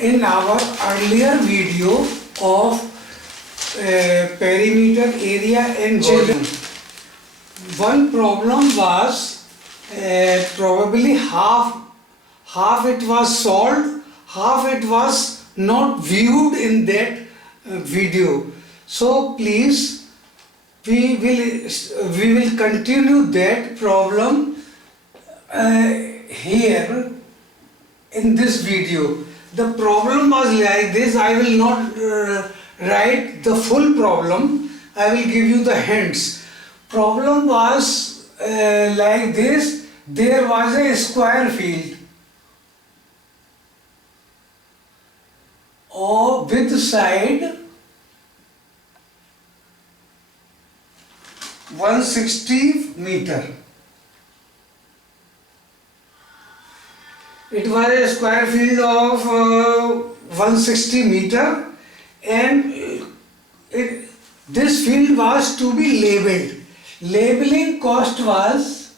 in our earlier video of perimeter area and volume. One problem was probably half it was solved, half it was not viewed in that video. So please, we will continue that problem here in this video. The problem was like this. I will not write the full problem. I will give you the hints. Problem was like this. There was a square field with side 160 meter. It was a square field of 160 meter, and this field was to be labeled. Labeling cost was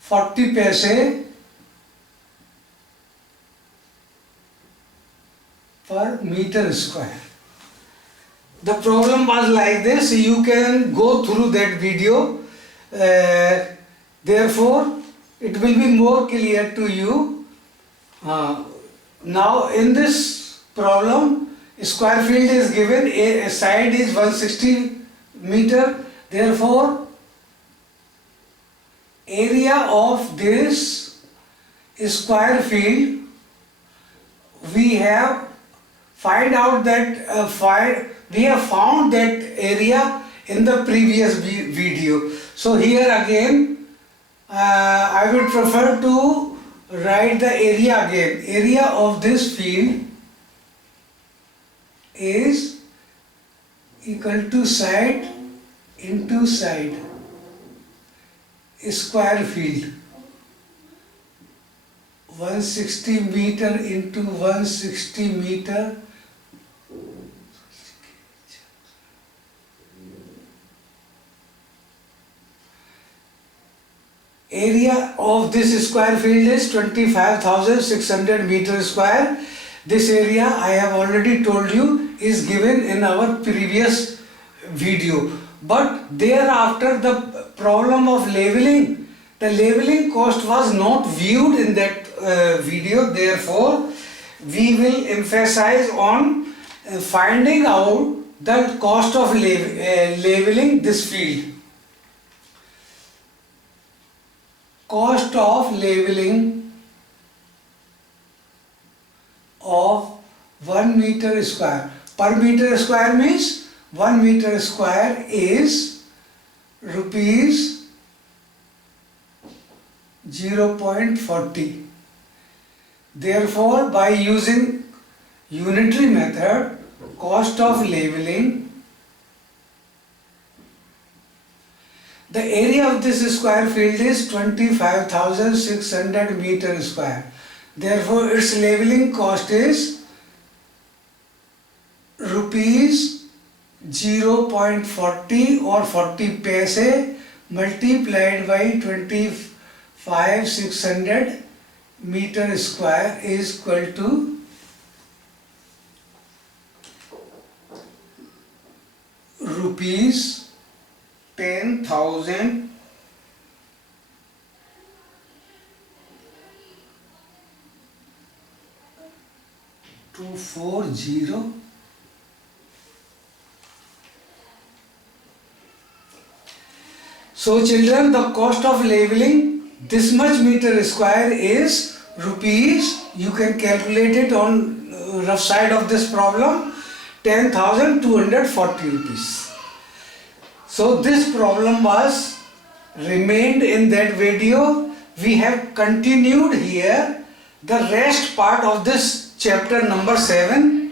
40 paise per meter square. The problem was like this. You can go through that video. Therefore, it will be more clear to you. Now, in this problem, square field is given. A side is 160 meter. Therefore, area of this square field, we have we have found that area in the previous video. So here again, I would prefer to write the area again. Area of this field is equal to side into side. Square field 160 meter into 160 meter. Area of this square field is 25,600 meter square. This area, I have already told you, is given in our previous video. But thereafter, the problem of labeling, the labeling cost was not viewed in that video. Therefore, we will emphasize on finding out the cost of labeling this field. Cost of labeling of 1 meter square. Per meter square means 1 meter square is rupees 0.40. Therefore, by using unitary method, cost of labeling, the area of this square field is 25,600 meter square. Therefore, its labeling cost is rupees 0.40 or 40 paise multiplied by 25,600 meter square is equal to rupees 10,000 240. So children, the cost of labeling this much meter square is rupees, you can calculate it on rough side of this problem, 10,240 rupees. So this problem was remained in that video. We have continued here the rest part of this chapter number 7.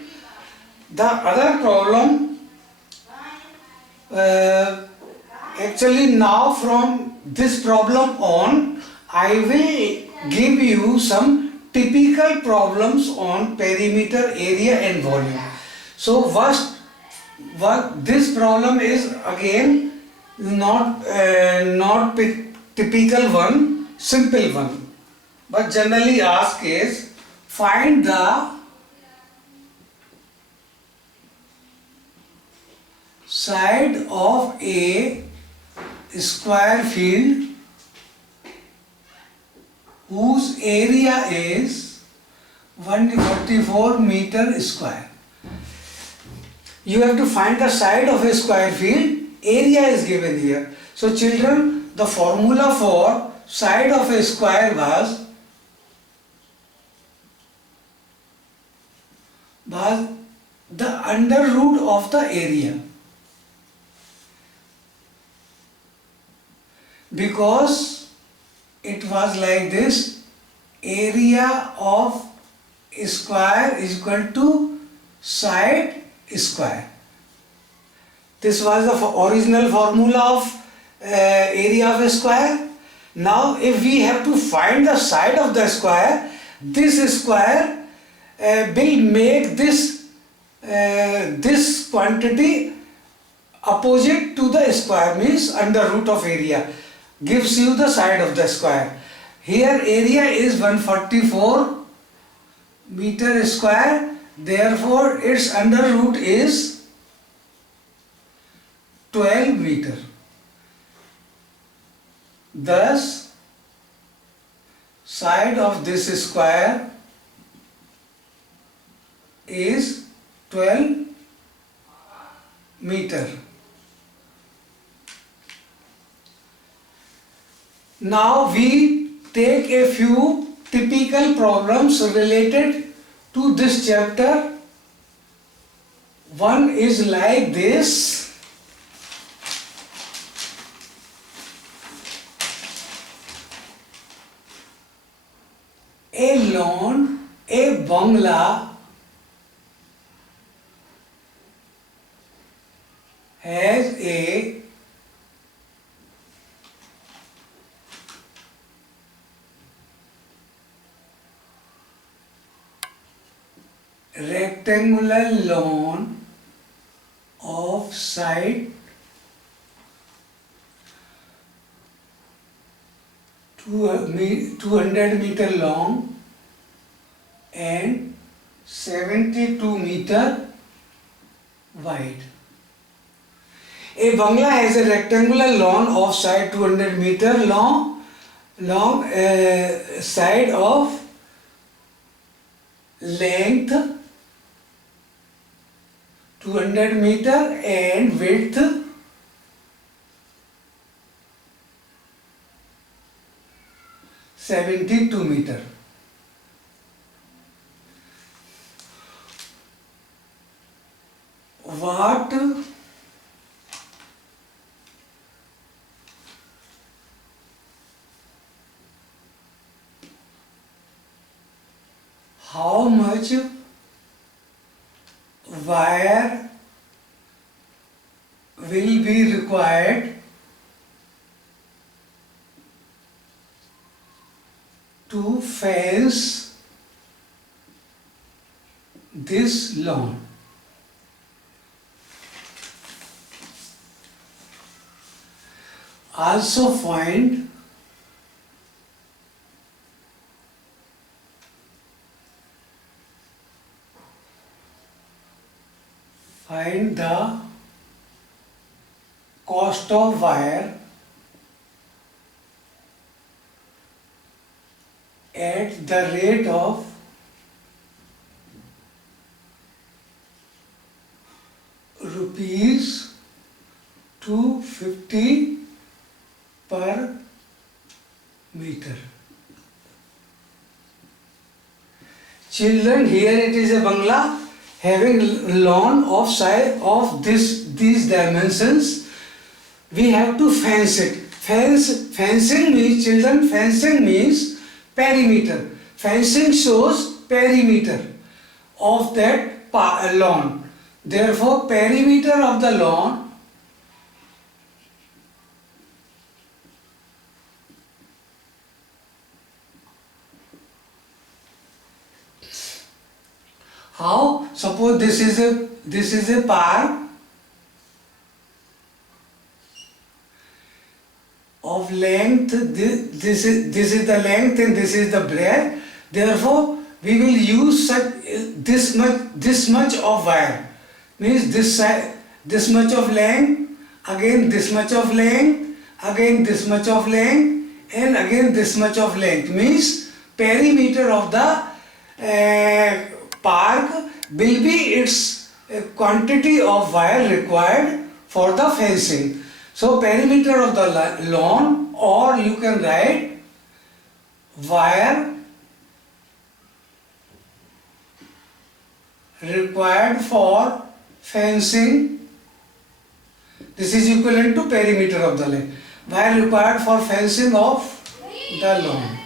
The other problem, actually now from this problem on, I will give you some typical problems on perimeter, area and volume. So first, this problem is again not typical one, simple one. But generally asked is find the side of a square field whose area is 144 meter square. You have to find the side of a square field. Area is given here. So children, the formula for side of a square was the under root of the area. Because it was like this, area of a square is equal to side square. This was the original formula of area of a square. Now if we have to find the side of the square, this square will make this quantity opposite to the square, means under root of area, gives you the side of the square. Here area is 144 meter square, therefore its under root is 12 meter. Thus, side of this square is 12 meter. Now we take a few typical problems related to this chapter. One is like this. A lawn, a bungalow has a rectangular lawn of side 200 meter long and 72 meter wide. A bungalow has a rectangular lawn of side 200 meter long side of length 200 meter and width 72 meter. How much wire will be required to fence this lawn? Also find the cost of wire at the rate of rupees 250 per meter. Children, here it is a bungalow having lawn of size of these dimensions. We have to fence it. Fencing means, children, fencing means perimeter. Fencing shows perimeter of that lawn. Therefore, perimeter of the lawn how? Suppose this is a park of length this is the length and this is the breadth. Therefore, we will use this much of wire. Means this side, this much of length, again this much of length, again this much of length, and again this much of length. Means perimeter of the park will be its quantity of wire required for the fencing. So perimeter of the lawn, or you can write wire required for fencing. This is equivalent to perimeter of the lane. Wire required for fencing of the lawn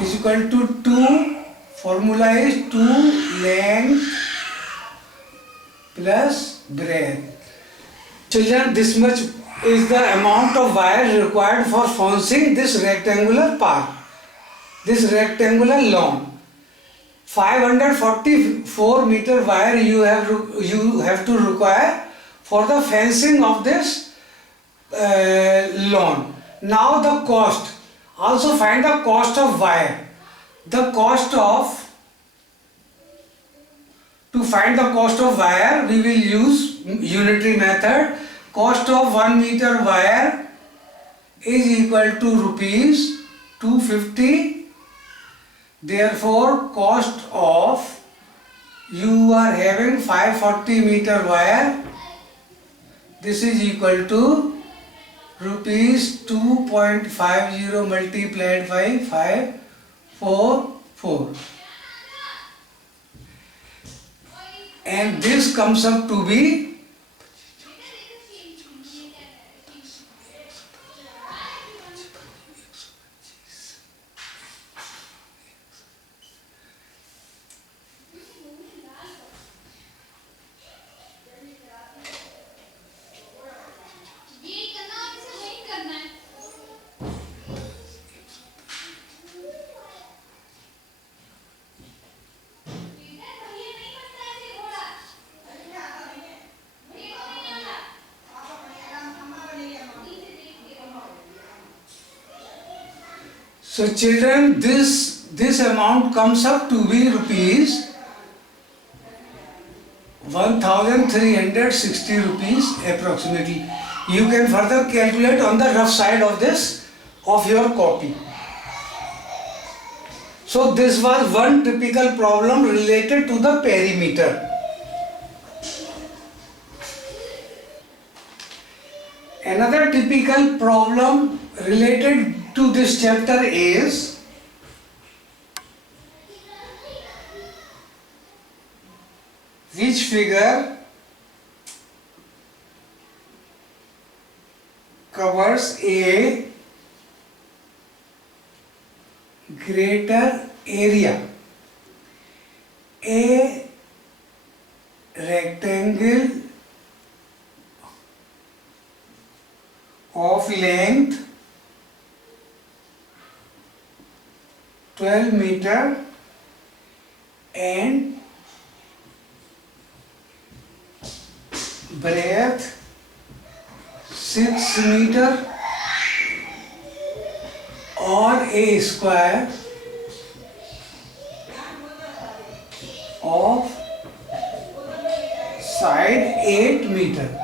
is equal to 2, formula is 2 length plus breadth. Children, this much is the amount of wire required for fencing this rectangular park, this rectangular lawn. 544 meter wire you have to require for the fencing of this lawn. Now the cost. Also find the cost of wire. To find the cost of wire, we will use unitary method. Cost of 1 meter wire is equal to rupees 250. Therefore, cost of, you are having 540 meter wire, this is equal to rupees 2.50 multiplied by 544. And this comes up to be So children, this amount comes up to be rupees 1360 rupees approximately. You can further calculate on the rough side of this of your copy. So this was one typical problem related to the perimeter. Another typical problem related to this chapter is which figure covers a greater area. A rectangle of length 12 meter and breadth 6 meter, or a square of side 8 meter.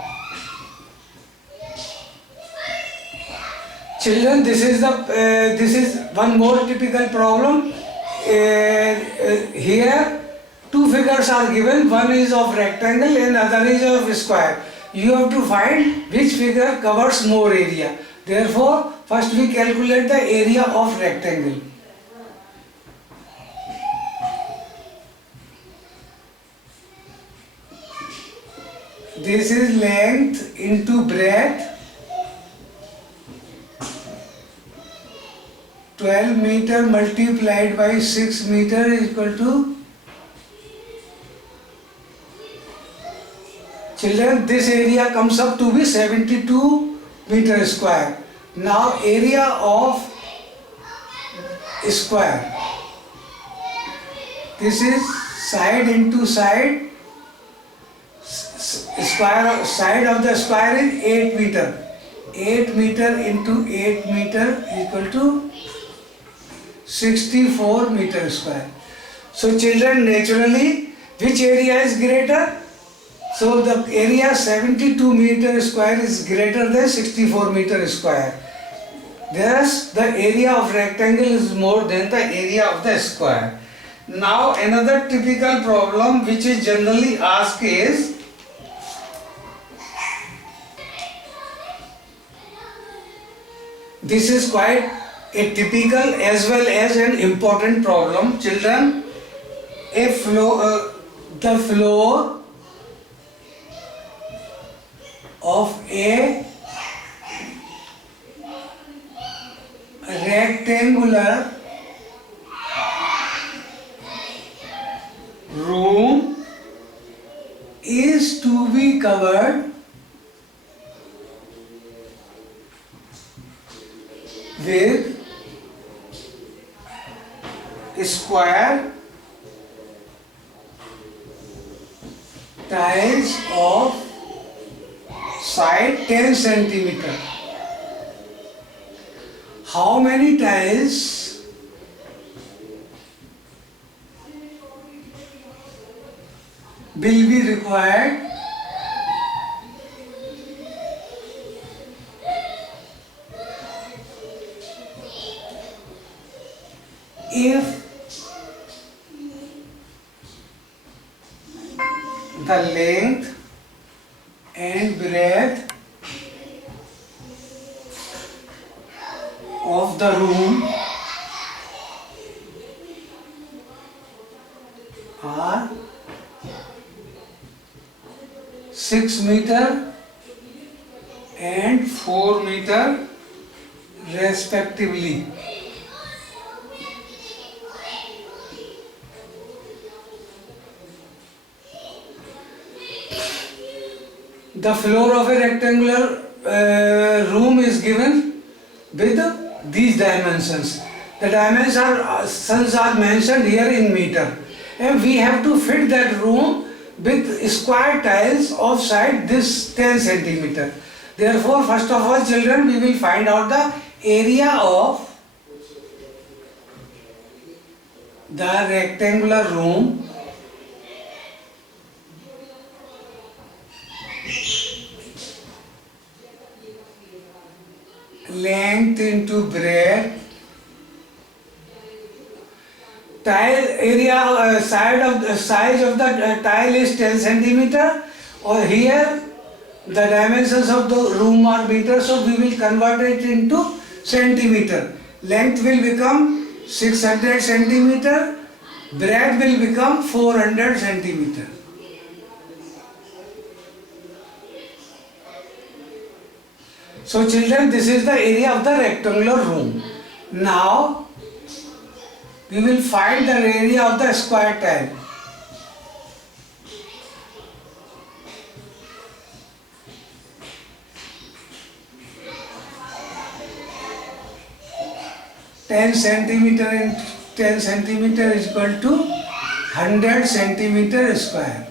Children, this is one more typical problem. Here two figures are given, one is of rectangle and other is of square. You have to find which figure covers more area. Therefore, first we calculate the area of rectangle. This is length into breadth. 12 meter multiplied by 6 meter is equal to, children, this area comes up to be 72 meter square. Now area of square, this is side into side, side of the square is 8 meter. 8 meter into 8 meter equal to 64 meter square. So children, naturally, which area is greater? So the area 72 meter square is greater than 64 meter square. Thus, the area of rectangle is more than the area of the square. Now, another typical problem which is generally asked is, this is quite a typical as well as an important problem. Children, the floor of a rectangular room is to be covered with square tiles of side 10 centimeter. How many tiles will be required if the length and breadth of the room are 6 meter and 4 meter respectively. The floor of a rectangular room is given with these dimensions. The dimensions are mentioned here in meter, and we have to fit that room with square tiles of side this 10 centimeter. Therefore, first of all, children, we will find out the area of the rectangular room. Length into breadth, tile area, size of the tile is 10 centimeter, or here the dimensions of the room are meter, so we will convert it into centimeter. Length will become 600 centimeter, breadth will become 400 centimeter. So children, this is the area of the rectangular room. Now, we will find the area of the square tile. Ten centimeter in 10 centimeter is equal to 100 centimeter square.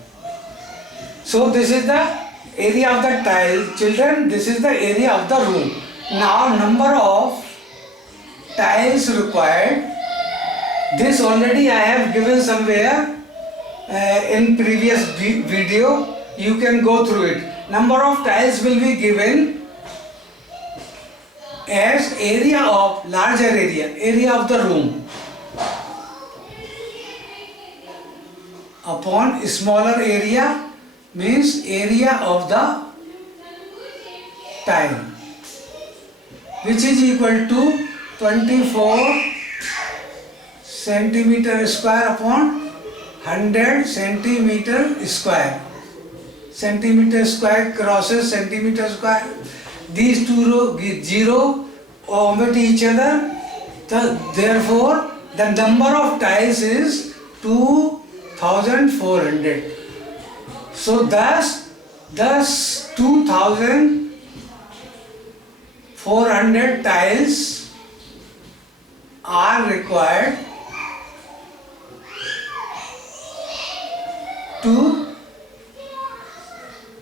So this is the area of the tile. Children, this is the area of the room. Now, number of tiles required. This already I have given somewhere in previous video. You can go through it. Number of tiles will be given as area of larger area of the room upon smaller area means area of the tile, which is equal to 24 centimeter square upon 100 centimeter square. Centimeter square crosses centimeter square. These two rows give 0, omit each other. Therefore, the number of tiles is 2400. So thus 2400 tiles are required to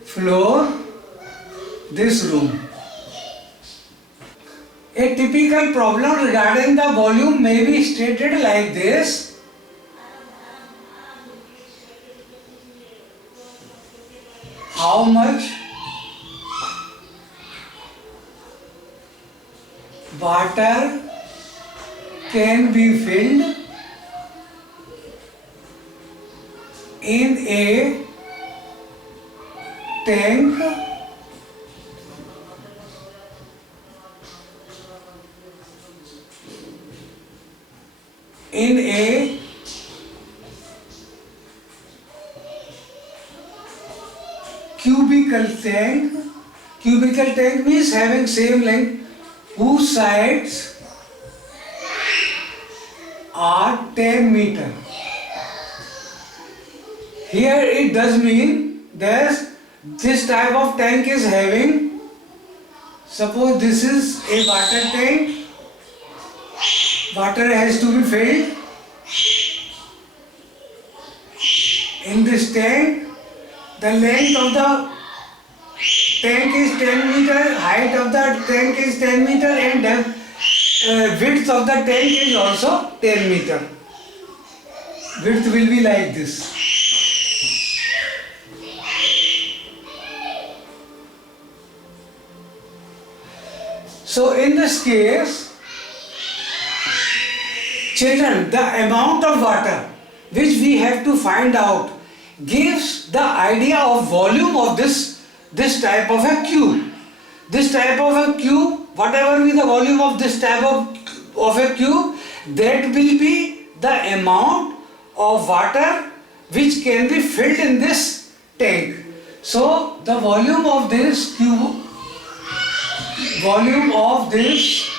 floor this room. A typical problem regarding the volume may be stated like this. How much water can be filled in a tank in a cubical tank. Cubical tank means having same length whose sides are 10 meter. Here it does mean that this type of tank is having, suppose this is a water tank, water has to be filled in this tank. The length of the tank is 10 meter, height of the tank is 10 meter, and the width of the tank is also 10 meter. Width will be like this. So in this case, children, the amount of water which we have to find out gives the idea of volume of this type of a cube. This type of a cube, whatever be the volume of this type of a cube, that will be the amount of water which can be filled in this tank. So the volume of this cube, volume of this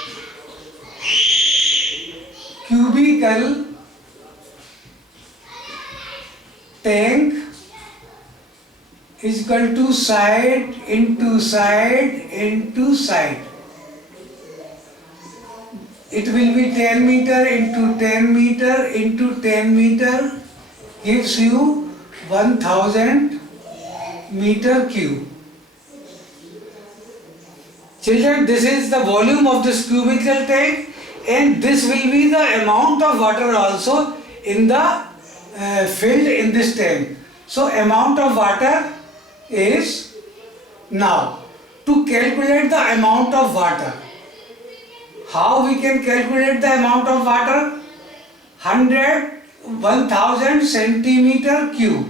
cubical tank is equal to side into side into side. It will be 10 meter into 10 meter into 10 meter gives you 1000 meter cube. Children, this is the volume of this cubical tank, and this will be the amount of water also in the filled in this tank. So amount of water is, now to calculate the amount of water, how we can calculate the amount of water? 1000 centimeter cube,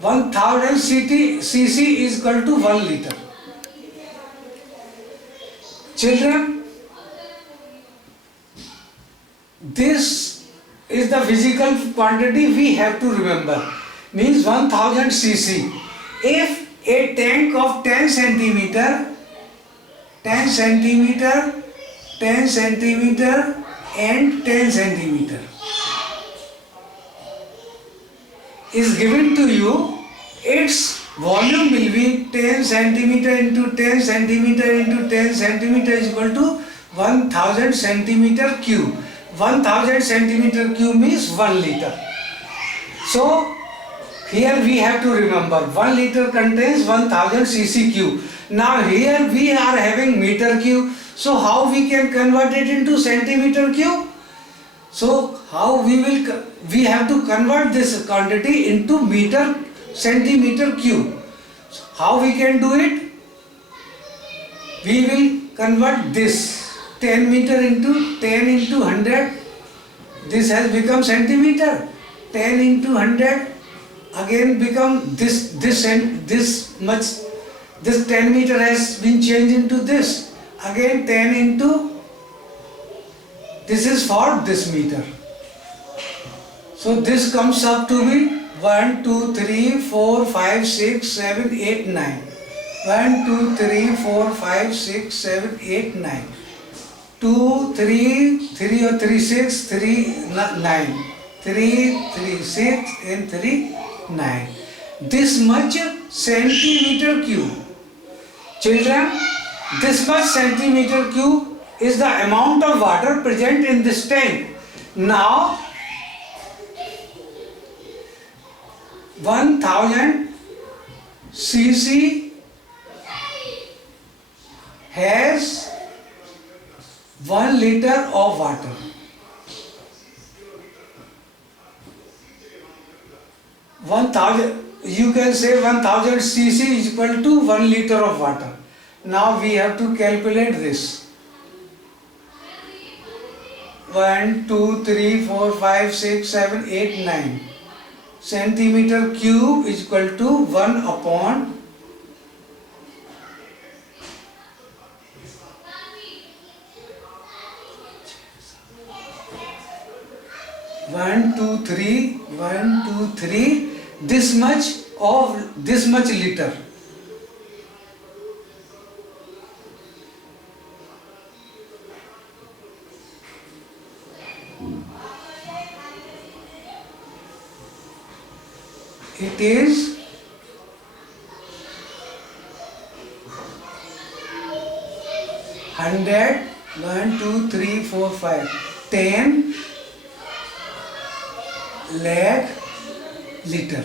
1000 cc is equal to 1 liter. Children, this is the physical quantity we have to remember, means 1000 cc. If a tank of 10 centimeter, 10 centimeter, 10 centimeter and 10 centimeter is given to you, its volume will be 10 centimeter into 10 centimeter into 10 centimeter is equal to 1000 centimeter cube. 1000 centimeter cube means 1 liter. So here we have to remember 1 liter contains 1000 cc cube. Now here we are having meter cube. So how we can convert it into centimeter cube? So how we have to convert this quantity into meter centimeter cube. So how we can do it? We will convert this 10 meter into 10 into 100. This has become centimeter. 10 into 100 again become this much. This 10 meter has been changed into this. Again 10 into, this is for this meter. So this comes up to be 1, 2, 3, 4, 5, 6, 7, 8, 9. 1, 2, 3, 4, 5, 6, 7, 8, 9. 2, 3, 3 or 3, 6, 3, 9. 3, 3, 6 and 3, 9. This much centimeter cube. Children, this much centimeter cube is the amount of water present in this tank. Now 1000 cc has 1 liter of water. You can say 1000 cc is equal to 1 liter of water. Now we have to calculate this. 1, 2, 3, 4, 5, 6, 7, 8, 9 centimeter cube is equal to 1 upon 1, 2, 3, 1, 2, 3, this much of this much liter. It is 100, 1, 2, 3, 4, 5, 10 lakh liter.